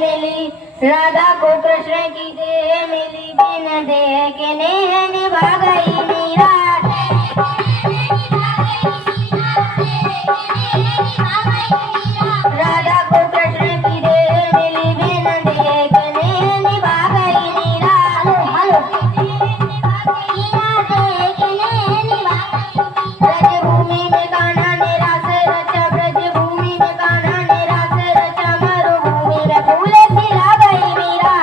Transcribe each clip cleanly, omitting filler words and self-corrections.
मिली, राधा को कृष्ण की देह मिली, बिन देह के नेह निभा गई मीरा। राधा को कृष्ण की देह मिली, बिन देह के नेह निभा गई मीरा। ब्रजभूमि में कान्हा ने रास रचा, ब्रजभूमि में कान्हा ने रास रचा, मरुभूमि में फूल खिला गई मीरा।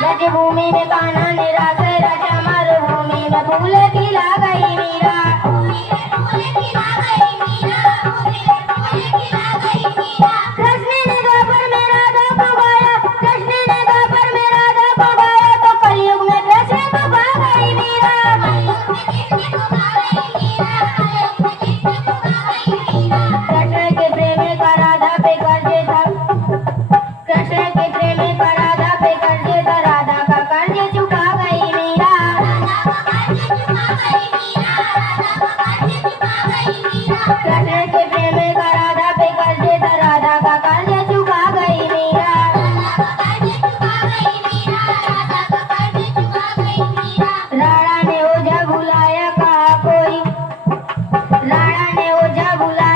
ब्रजभूमि में कान्हा ने रास रचा, मरुभूमि में फूल खिला गई मीरा। कृष्ण ने द्वापर में राधा को गाया, कृष्ण ने द्वापर में राधा को गाया, तो कलयुग में कृष्ण को गा गई मीरा। कृष्ण के प्रेम का राधा पे कर्ज था, कृष्ण के प्रेम का राधा पे कर्ज था, राधा का कर्ज चुका गई मीरा। कृष्ण के प्रेम का राधा पे कर्ज था, राधा का कर्ज चुका गई मीरा। राणा ने ओझा बुलाया, कहा कोई, राणा ने ओझा बुलाया,